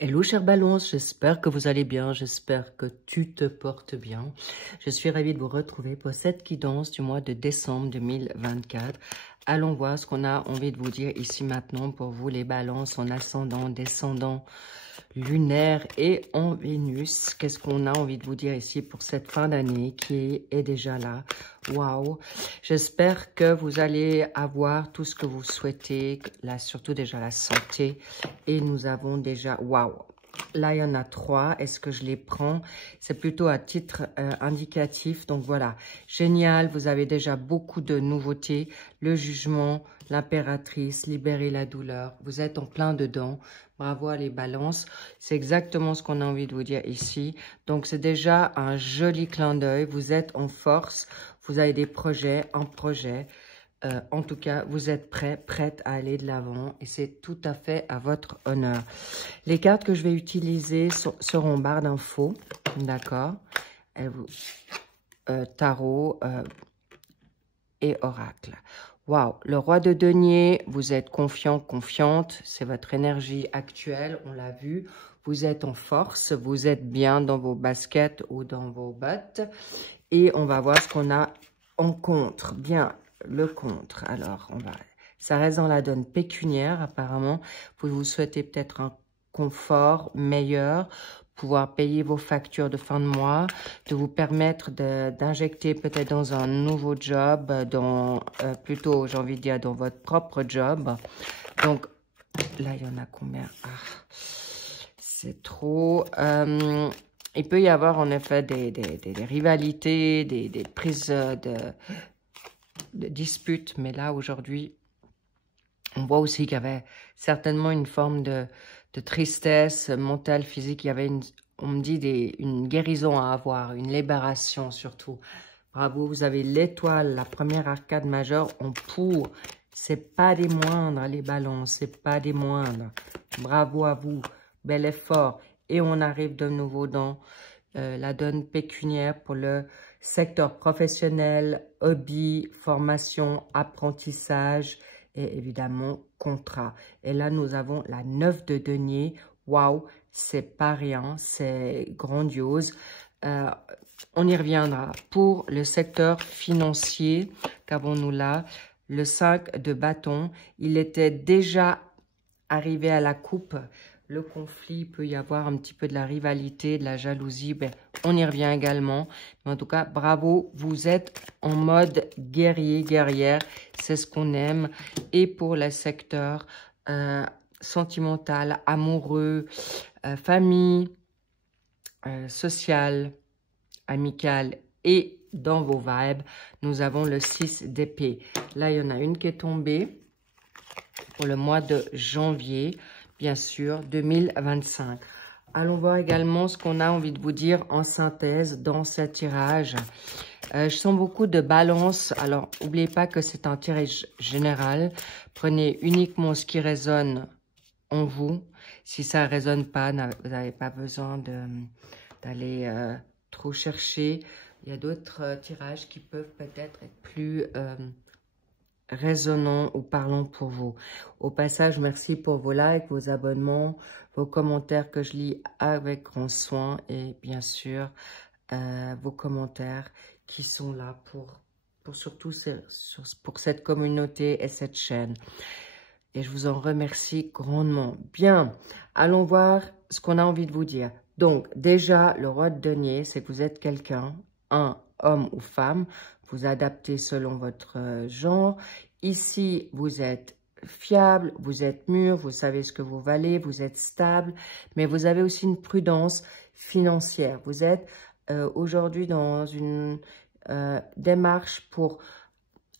Hello cher Balance, j'espère que vous allez bien, j'espère que tu te portes bien. Je suis ravie de vous retrouver pour cette guidance du mois de décembre 2024. Allons voir ce qu'on a envie de vous dire ici maintenant pour vous les balances en ascendant, descendant, lunaire et en Vénus. Qu'est-ce qu'on a envie de vous dire ici pour cette fin d'année qui est déjà là. Waouh! J'espère que vous allez avoir tout ce que vous souhaitez, là surtout déjà la santé. Et nous avons déjà, waouh! Là, il y en a 3. Est-ce que je les prends? C'est plutôt à titre indicatif. Donc voilà, génial. Vous avez déjà beaucoup de nouveautés. Le jugement, l'impératrice, libérer la douleur. Vous êtes en plein dedans. Bravo à les balances. C'est exactement ce qu'on a envie de vous dire ici. Donc c'est déjà un joli clin d'œil. Vous êtes en force. Vous avez des projets, un projet. En tout cas, vous êtes prête à aller de l'avant et c'est tout à fait à votre honneur. Les cartes que je vais utiliser seront barre d'infos, d'accord, tarot et oracle. Waouh, le roi de denier, vous êtes confiant, confiante, c'est votre énergie actuelle, on l'a vu. Vous êtes en force, vous êtes bien dans vos baskets ou dans vos bottes. Et on va voir ce qu'on a en contre. Bien, le contre. Alors, ça reste dans la donne pécuniaire, apparemment. Vous souhaitez peut-être un confort meilleur, pouvoir payer vos factures de fin de mois, de vous permettre d'injecter peut-être dans un nouveau job, plutôt, j'ai envie de dire, dans votre propre job. Donc, là, il y en a combien? Ah, c'est trop. Il peut y avoir en effet des rivalités, des prises de disputes, mais là aujourd'hui, on voit aussi qu'il y avait certainement une forme de tristesse mentale, physique. Il y avait, on me dit, une guérison à avoir, une libération surtout. Bravo, vous avez l'étoile, la première arcade majeure en pour. C'est pas des moindres, les balances, c'est pas des moindres. Bravo à vous, bel effort. Et on arrive de nouveau dans la donne pécuniaire pour le secteur professionnel, hobby, formation, apprentissage et évidemment contrat. Et là, nous avons la 9 de denier. Waouh, c'est pas rien, c'est grandiose. On y reviendra. Pour le secteur financier, qu'avons-nous là? Le 5 de bâton, il était déjà arrivé à la coupe. Le conflit, il peut y avoir un petit peu de la rivalité, de la jalousie. Ben, on y revient également. Mais en tout cas, bravo, vous êtes en mode guerrier, guerrière. C'est ce qu'on aime. Et pour le secteur sentimental, amoureux, famille, social, amical et dans vos vibes, nous avons le 6 d'épée. Là, il y en a une qui est tombée pour le mois de janvier, bien sûr, 2025. Allons voir également ce qu'on a envie de vous dire en synthèse dans ce tirage. Je sens beaucoup de balance. Alors, n'oubliez pas que c'est un tirage général. Prenez uniquement ce qui résonne en vous. Si ça ne résonne pas, vous n'avez pas besoin d'aller trop chercher. Il y a d'autres tirages qui peuvent peut-être être plus résonnants ou parlants pour vous. Au passage, merci pour vos likes, vos abonnements, vos commentaires que je lis avec grand soin et bien sûr vos commentaires qui sont là pour surtout pour cette communauté et cette chaîne. Et je vous en remercie grandement. Bien, allons voir ce qu'on a envie de vous dire. Donc, déjà, le roi de denier, c'est que vous êtes quelqu'un, un homme ou femme, vous adaptez selon votre genre. Ici, vous êtes fiable, vous êtes mûr, vous savez ce que vous valez, vous êtes stable, mais vous avez aussi une prudence financière. Vous êtes aujourd'hui dans une démarche pour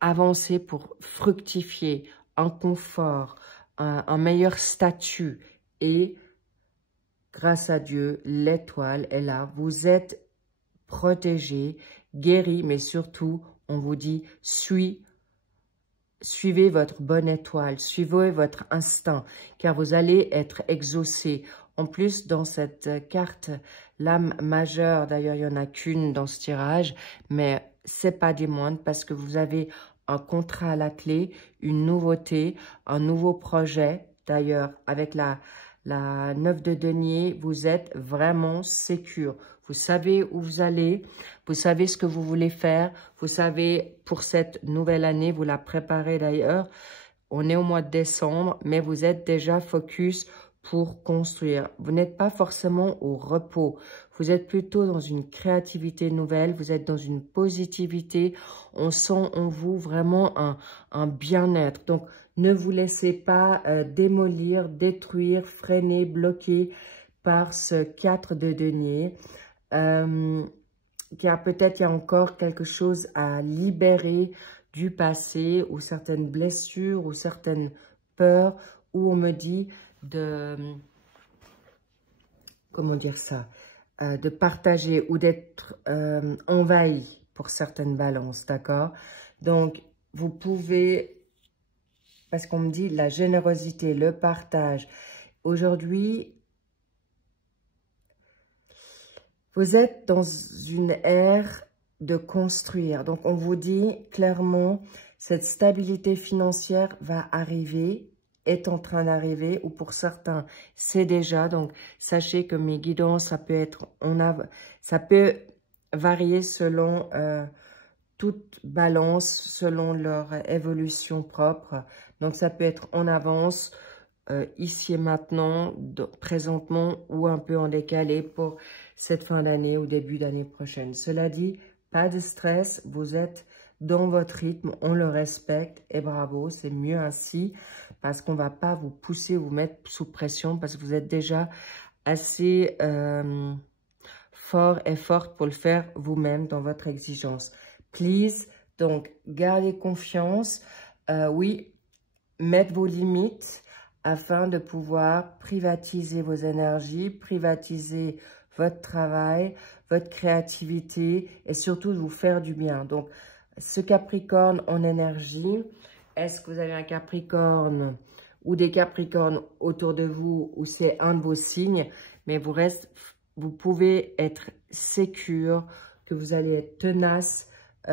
avancer, pour fructifier, un confort, un meilleur statut. Et grâce à Dieu, l'étoile est là. Vous êtes protégé, guéri, mais surtout, on vous dit, suivez votre bonne étoile, suivez votre instinct, car vous allez être exaucé. En plus, dans cette carte, l'âme majeure, d'ailleurs, il n'y en a qu'une dans ce tirage, mais c'est pas des moindres parce que vous avez un contrat à la clé, une nouveauté, un nouveau projet, d'ailleurs, avec la la 9 de denier, vous êtes vraiment sécure. Vous savez où vous allez, vous savez ce que vous voulez faire, vous savez pour cette nouvelle année, vous la préparez d'ailleurs. On est au mois de décembre, mais vous êtes déjà focus pour construire. Vous n'êtes pas forcément au repos. Vous êtes plutôt dans une créativité nouvelle. Vous êtes dans une positivité. On sent en vous vraiment un bien-être. Donc, ne vous laissez pas démolir, détruire, freiner, bloquer par ce 4 de denier. Car peut-être il y a encore quelque chose à libérer du passé ou certaines blessures ou certaines peurs où on me dit de, comment dire ça, de partager ou d'être envahi pour certaines balances, d'accord? Donc, vous pouvez, parce qu'on me dit la générosité, le partage. Aujourd'hui, vous êtes dans une ère de construire. Donc, on vous dit clairement, cette stabilité financière va arriver, est en train d'arriver, ou pour certains, c'est déjà. Donc, sachez que mes guidances, ça peut être, ça peut varier selon toute balance, selon leur évolution propre. Donc, ça peut être en avance, ici et maintenant, présentement, ou un peu en décalé pour cette fin d'année ou début d'année prochaine. Cela dit, pas de stress, vous êtes dans votre rythme, on le respecte et bravo, c'est mieux ainsi parce qu'on ne va pas vous pousser, vous mettre sous pression parce que vous êtes déjà assez fort et forte pour le faire vous-même dans votre exigence. Please, donc gardez confiance, oui, mettre vos limites afin de pouvoir privatiser vos énergies, privatiser votre travail, votre créativité et surtout de vous faire du bien. Donc, ce Capricorne en énergie, est-ce que vous avez un Capricorne ou des Capricornes autour de vous ou c'est un de vos signes, mais vous pouvez être sécure que vous allez être tenace,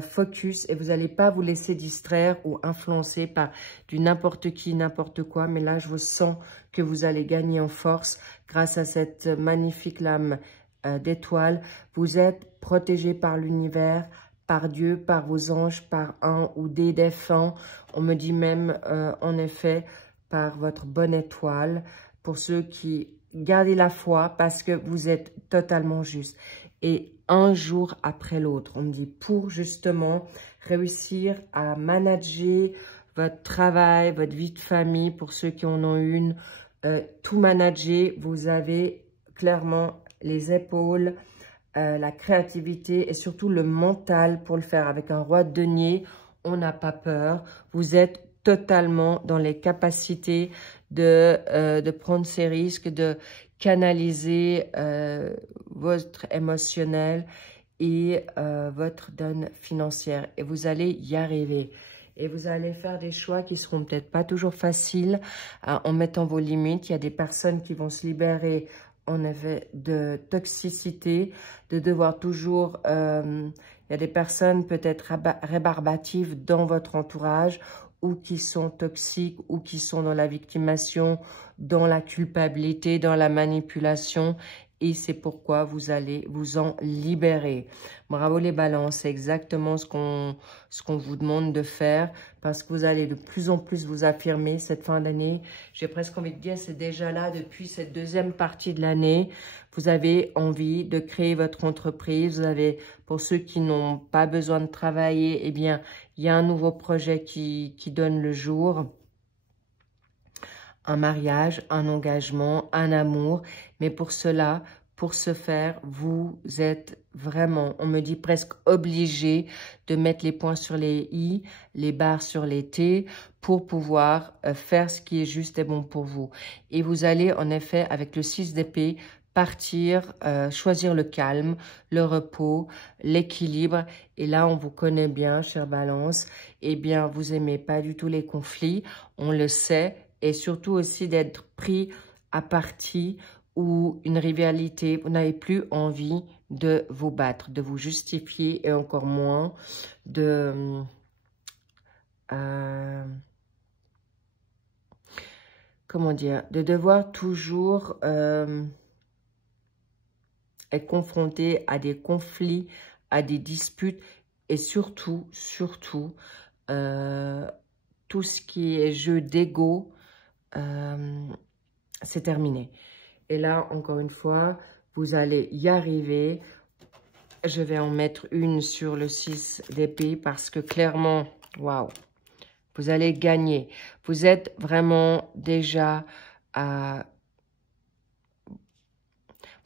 focus et vous n'allez pas vous laisser distraire ou influencer par du n'importe qui, n'importe quoi. Mais là, je vous sens que vous allez gagner en force grâce à cette magnifique lame d'étoiles. Vous êtes protégé par l'univers, par Dieu, par vos anges, par un ou des défunts. On me dit même, en effet, par votre bonne étoile. Pour ceux qui gardez la foi parce que vous êtes totalement juste. Et un jour après l'autre, on me dit pour justement réussir à manager votre travail, votre vie de famille, pour ceux qui en ont une, tout manager, vous avez clairement les épaules, la créativité et surtout le mental pour le faire. Avec un roi de denier, on n'a pas peur. Vous êtes totalement dans les capacités de prendre ces risques, de canaliser votre émotionnel et votre donne financière. Et vous allez y arriver. Et vous allez faire des choix qui seront peut-être pas toujours faciles en mettant vos limites. Il y a des personnes qui vont se libérer en effet de toxicité, de devoir toujours... il y a des personnes peut-être rébarbatives dans votre entourage ou qui sont toxiques ou qui sont dans la victimation, dans la culpabilité, dans la manipulation. Et c'est pourquoi vous allez vous en libérer. Bravo les balances, c'est exactement ce qu'on vous demande de faire parce que vous allez de plus en plus vous affirmer cette fin d'année. J'ai presque envie de dire, c'est déjà là depuis cette deuxième partie de l'année. Vous avez envie de créer votre entreprise. Vous avez, pour ceux qui n'ont pas besoin de travailler, eh bien, il y a un nouveau projet qui donne le jour. Un mariage, un engagement, un amour. Mais pour cela, pour ce faire, vous êtes vraiment, on me dit presque obligé de mettre les points sur les i, les barres sur les t, pour pouvoir faire ce qui est juste et bon pour vous. Et vous allez en effet, avec le 6 d'épée, partir, choisir le calme, le repos, l'équilibre. Et là, on vous connaît bien, chère Balance. Eh bien, vous aimez pas du tout les conflits, on le sait. Et surtout aussi d'être pris à partie ou une rivalité. Vous n'avez plus envie de vous battre, de vous justifier et encore moins de... comment dire, de devoir toujours être confronté à des conflits, à des disputes et surtout, tout ce qui est jeu d'ego, c'est terminé. Et là, encore une fois, vous allez y arriver. Je vais en mettre une sur le 6 d'épée parce que clairement, waouh, vous allez gagner. Vous êtes vraiment déjà à...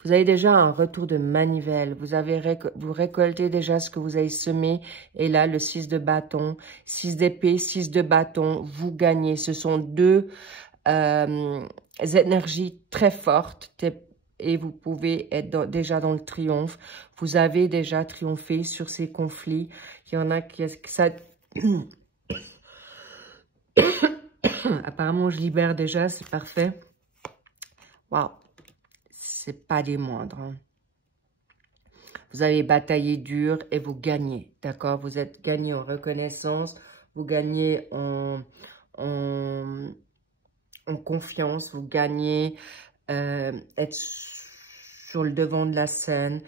Vous avez déjà un retour de manivelle. Vous récoltez déjà ce que vous avez semé. Et là, le 6 de bâton, 6 d'épée, 6 de bâton, vous gagnez. Ce sont deux énergies très fortes. Et vous pouvez être déjà dans le triomphe. Vous avez déjà triomphé sur ces conflits. Il y en a qui... ça... Apparemment, je libère déjà. C'est parfait. Waouh. C'est pas des moindres. Hein. Vous avez bataillé dur et vous gagnez. D'accord? Vous êtes gagné en reconnaissance. Vous gagnez en confiance. Vous gagnez être sur le devant de la scène.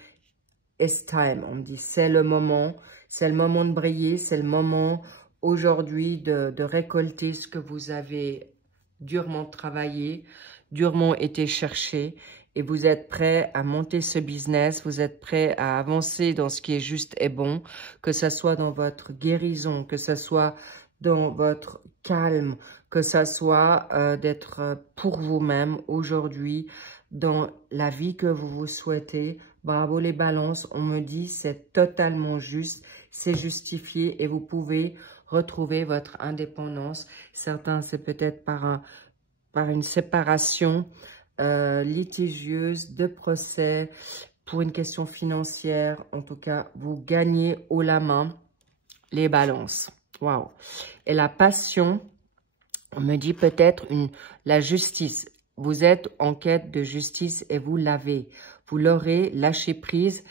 It's time. On me dit c'est le moment. C'est le moment de briller. C'est le moment aujourd'hui de récolter ce que vous avez durement travaillé, durement été cherché. Et vous êtes prêt à monter ce business, vous êtes prêt à avancer dans ce qui est juste et bon, que ce soit dans votre guérison, que ce soit dans votre calme, que ce soit d'être pour vous-même aujourd'hui, dans la vie que vous vous souhaitez. Bravo les balances, on me dit c'est totalement juste, c'est justifié et vous pouvez retrouver votre indépendance. Certains, c'est peut-être par une séparation, litigieuse, de procès, pour une question financière. En tout cas, vous gagnez haut la main les balances. Waouh! Et la passion, on me dit peut-être la justice. Vous êtes en quête de justice et vous l'avez. Vous l'aurez, lâché prise.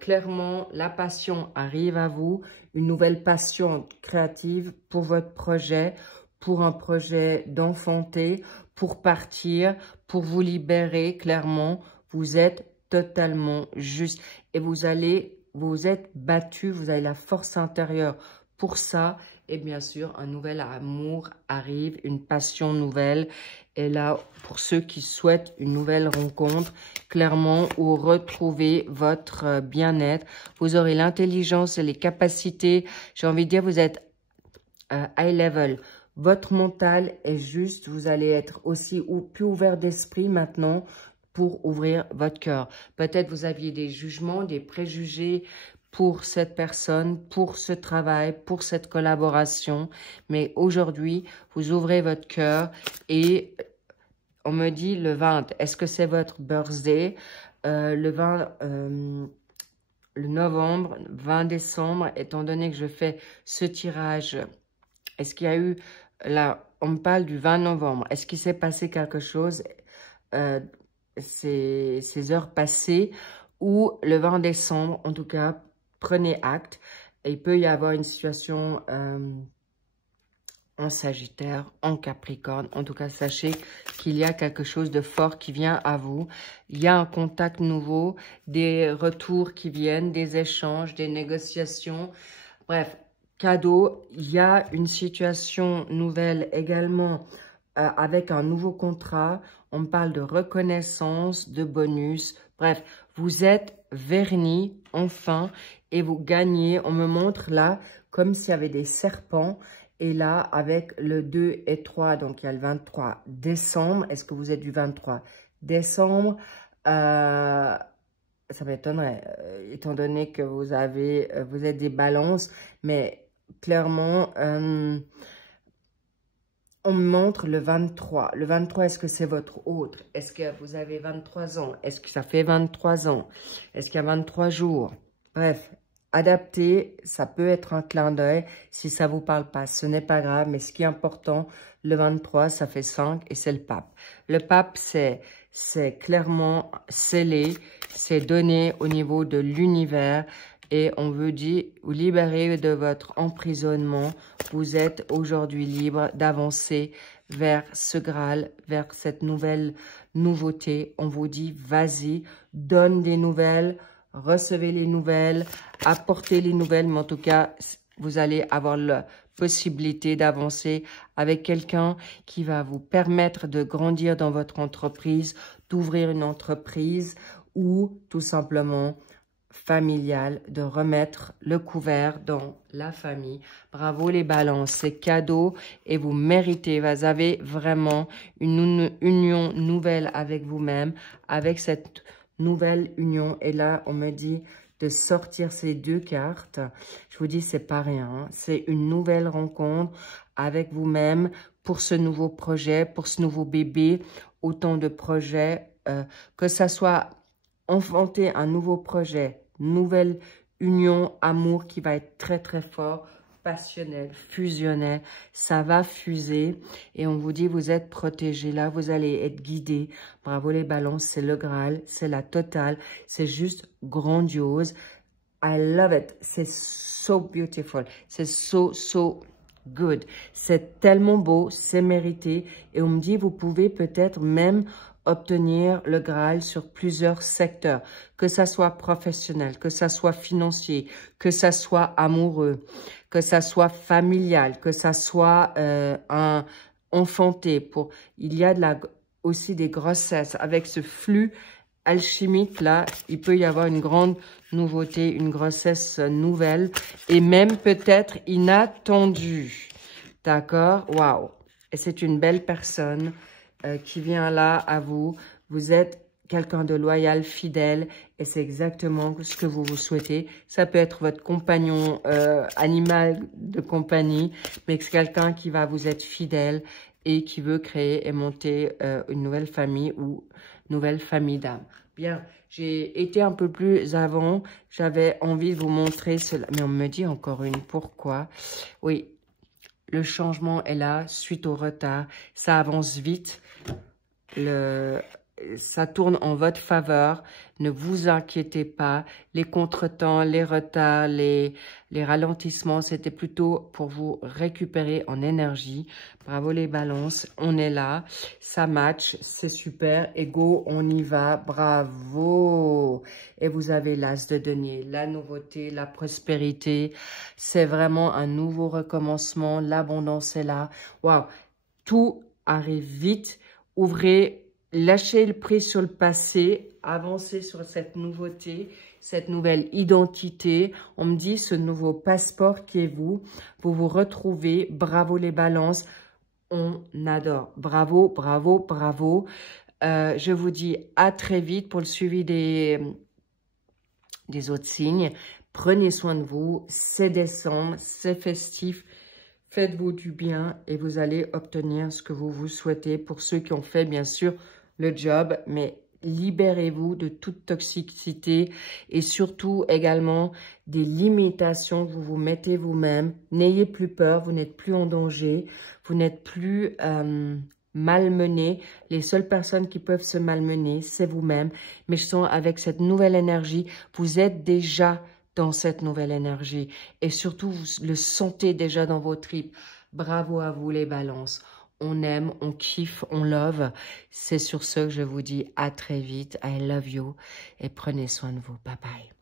Clairement, la passion arrive à vous. Une nouvelle passion créative pour votre projet, pour un projet d'enfanter, pour partir, pour vous libérer. Clairement, vous êtes totalement juste. Et vous êtes battu, vous avez la force intérieure pour ça. Et bien sûr, un nouvel amour arrive, une passion nouvelle. Et là, pour ceux qui souhaitent une nouvelle rencontre, clairement, où retrouver votre bien-être, vous aurez l'intelligence et les capacités. J'ai envie de dire, vous êtes high level. Votre mental est juste. Vous allez être aussi plus ouvert d'esprit maintenant pour ouvrir votre cœur. Peut-être vous aviez des jugements, des préjugés pour cette personne, pour ce travail, pour cette collaboration. Mais aujourd'hui, vous ouvrez votre cœur et on me dit le 20. Est-ce que c'est votre birthday? Le 20... le novembre, 20 décembre, étant donné que je fais ce tirage, est-ce qu'il y a eu, là, on me parle du 20 novembre, est-ce qu'il s'est passé quelque chose ces heures passées, ou le 20 décembre, en tout cas, prenez acte, et il peut y avoir une situation en Sagittaire, en Capricorne. En tout cas, sachez qu'il y a quelque chose de fort qui vient à vous. Il y a un contact nouveau, des retours qui viennent, des échanges, des négociations. Bref, cadeau. Il y a une situation nouvelle également avec un nouveau contrat. On parle de reconnaissance, de bonus. Bref, vous êtes vernis enfin et vous gagnez. On me montre là comme s'il y avait des serpents. Et là, avec le 2 et 3, donc il y a le 23 décembre. Est-ce que vous êtes du 23 décembre? Ça m'étonnerait, étant donné que vous êtes des balances. Mais clairement, on me montre le 23. Le 23, est-ce que c'est votre autre? Est-ce que vous avez 23 ans? Est-ce que ça fait 23 ans? Est-ce qu'il y a 23 jours? Bref. Adapter, ça peut être un clin d'œil. Si ça ne vous parle pas, ce n'est pas grave. Mais ce qui est important, le 23, ça fait 5 et c'est le pape. Le pape, c'est clairement scellé. C'est donné au niveau de l'univers. Et on veut dire, vous libérer de votre emprisonnement. Vous êtes aujourd'hui libre d'avancer vers ce Graal, vers cette nouvelle nouveauté. On vous dit, vas-y, donne des nouvelles, recevez les nouvelles, apportez les nouvelles, mais en tout cas, vous allez avoir la possibilité d'avancer avec quelqu'un qui va vous permettre de grandir dans votre entreprise, d'ouvrir une entreprise ou tout simplement familiale, de remettre le couvert dans la famille. Bravo les balances, c'est cadeau et vous méritez. Vous avez vraiment une union nouvelle avec vous-même, avec cette nouvelle union. Et là, on me dit de sortir ces deux cartes. Je vous dis, c'est pas rien. Hein. C'est une nouvelle rencontre avec vous-même pour ce nouveau projet, pour ce nouveau bébé. Autant de projets, que ça soit enfanter un nouveau projet, nouvelle union, amour qui va être très très fort, passionnel, fusionnel, ça va fuser et on vous dit vous êtes protégés là, vous allez être guidés. Bravo les balances, c'est le Graal, c'est la totale, c'est juste grandiose. I love it, c'est so beautiful, c'est so good, c'est tellement beau, c'est mérité et on me dit vous pouvez peut-être même obtenir le Graal sur plusieurs secteurs, que ça soit professionnel, que ça soit financier, que ça soit amoureux, que ça soit familial, que ça soit un enfanté. Il y a aussi des grossesses. Avec ce flux alchimique là, il peut y avoir une grande nouveauté, une grossesse nouvelle et même peut-être inattendue. D'accord? Waouh! Et c'est une belle personne qui vient là à vous. Vous êtes quelqu'un de loyal, fidèle, et c'est exactement ce que vous vous souhaitez. Ça peut être votre compagnon animal de compagnie, mais c'est quelqu'un qui va vous être fidèle et qui veut créer et monter une nouvelle famille ou nouvelle famille d'âme. Bien, j'ai été un peu plus avant. J'avais envie de vous montrer cela, mais on me dit encore une. Pourquoi? Oui. Le changement est là, suite au retard. Ça avance vite. Ça tourne en votre faveur. Ne vous inquiétez pas. Les contretemps, les retards, les ralentissements, c'était plutôt pour vous récupérer en énergie. Bravo les balances. On est là. Ça match. C'est super. Et go, on y va. Bravo. Et vous avez l'as de denier. La nouveauté, la prospérité. C'est vraiment un nouveau recommencement. L'abondance est là. Waouh. Tout arrive vite. Ouvrez. Lâchez le prise sur le passé, avancez sur cette nouveauté, cette nouvelle identité. On me dit ce nouveau passeport qui est vous vous retrouvez. Bravo les balances, on adore. Bravo, bravo, bravo. Je vous dis à très vite pour le suivi des autres signes. Prenez soin de vous, c'est décembre, c'est festif. Faites-vous du bien et vous allez obtenir ce que vous vous souhaitez. Pour ceux qui ont fait, bien sûr, le job, mais libérez-vous de toute toxicité et surtout également des limitations que vous vous mettez vous-même. N'ayez plus peur, vous n'êtes plus en danger, vous n'êtes plus malmené. Les seules personnes qui peuvent se malmener, c'est vous-même. Mais je sens avec cette nouvelle énergie, vous êtes déjà dans cette nouvelle énergie et surtout vous le sentez déjà dans vos tripes. Bravo à vous les balances. On aime, on kiffe, on love. C'est sur ce que je vous dis à très vite. I love you et prenez soin de vous. Bye bye.